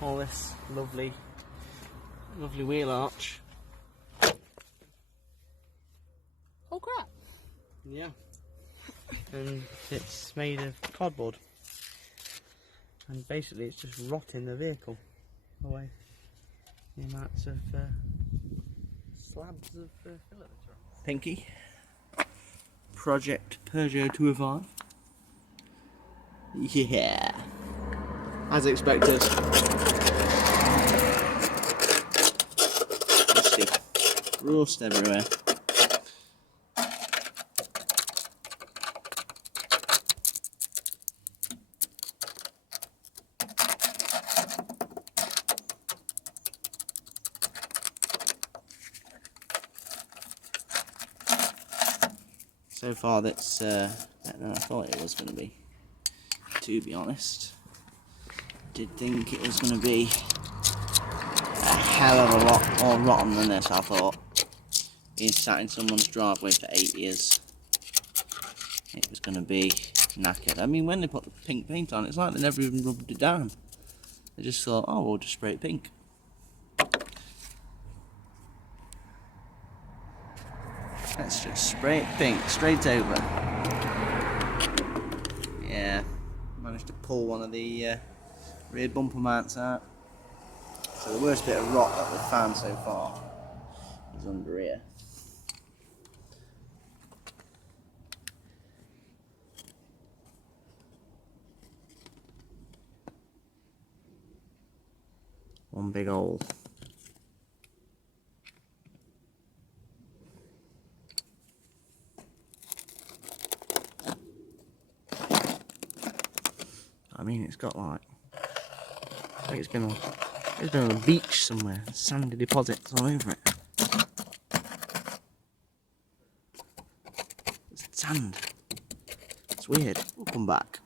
all this lovely wheel arch. Oh crap! Yeah. And it's made of cardboard. And basically it's just rotting the vehicle away. The amounts of slabs of filler. Pinky. Project Peugeot 205. Yeah. As expected. Rusty. Rust everywhere. So far that's better than I thought it was going to be honest. Did think it was going to be a hell of a lot more rotten than this, I thought. Being sat in someone's driveway for 8 years, it was going to be knackered. I mean, when they put the pink paint on, it's like they never even rubbed it down. They just thought, oh, we'll just spray it pink. Let's just spray it pink, straight over. Yeah, managed to pull one of the rear bumper mounts out. So the worst bit of rot that we've found so far is under here. One big hole. I mean, it's got like it's been on a beach somewhere. Sandy deposits all over it. It's sand. It's weird. We'll come back.